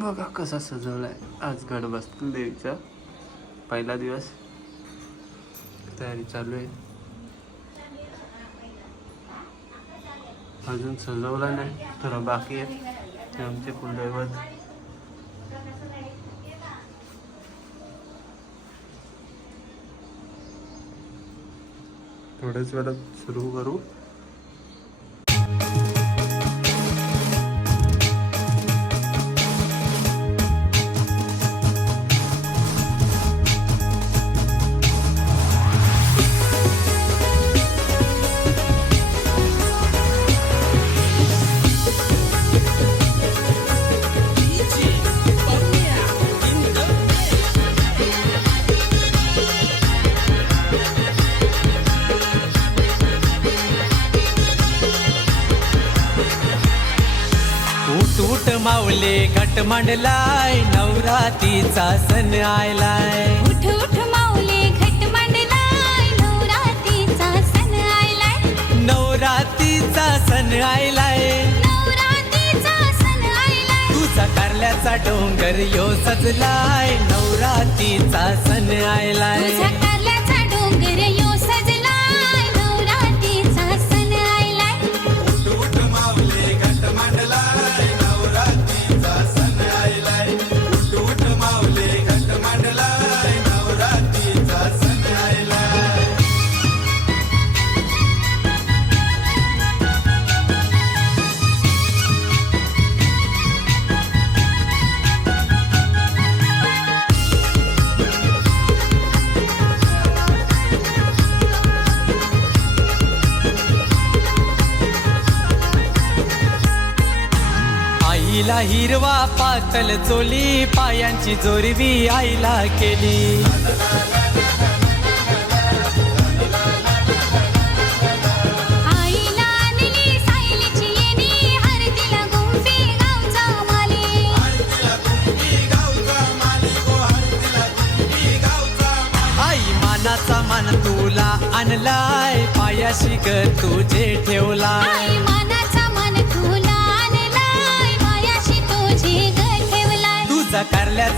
बघा कसा सजवलाय. आज गड बसतील देवीचा. पहिला दिवस. तयारी चालू आहे. अजून सजवला नाही थोडं बाकी आहे. आमचे कुलदैवत थोड्याच वेळात सुरू करू. माऊले घट मांडलाय नवरातीचा सण आयलाय. उठ उठ माऊले घट मांडलाय नवरात्रीचा सण आलाय नवरातीचा सण आयलाय. नवरात्रीचा सण आलाय तुझा कारल्याचा डोंगर यो सजलाय नवरातीचा सण आयलाय. आईला हिरवा पातल चोली पायांची जोरवी आईला केली. मान तुला आणलाय पायाशी ग तुझे ठेवलाय.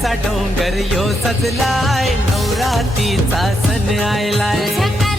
डोंगर यो सजलाय नवरातीचा सण आयलाय.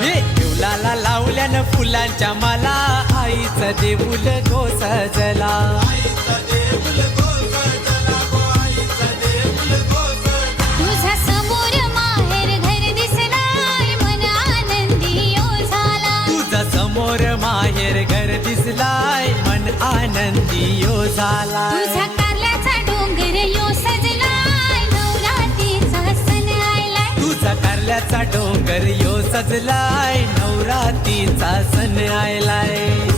हे देवलाला लावल्यानं फुलांच्या मला आईचं देऊल गो सजला. दिसलाय मन आनंदी यो झाला तुझ्या कारल्याचा डोंगर यो सजलाय नवरात्रीचा सण आलाय तुझा कारल्याचा डोंगर यो सजलाय नवरातीचा सण आयलाय.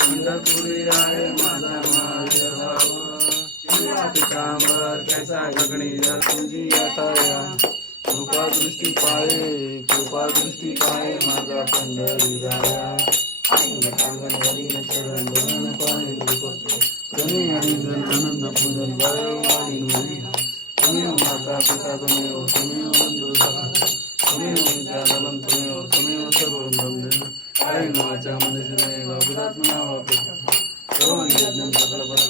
पंढरपुरी आहे माझा माझ्या पितांबर त्याचा गगणी तुझी आता कृपा दृष्टी पाळे कृपा दृष्टी पाळे माझा पंढरी आनंद पूजन तुम्ही माता पिता तुम्ही तुम्ही तुम्ही विद्यालम तुम्ही तुम्ही सर्व आई माझ्या मनुष्य नाही सर्व यज्ञ सकल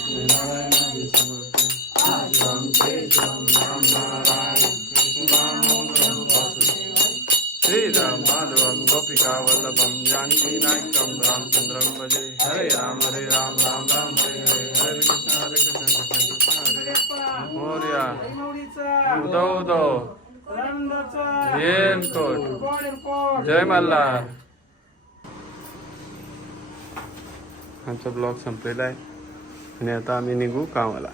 जय मल्ला आमचा ब्लॉग संपलेला आहे. आणि आता आम्ही निघू कामाला.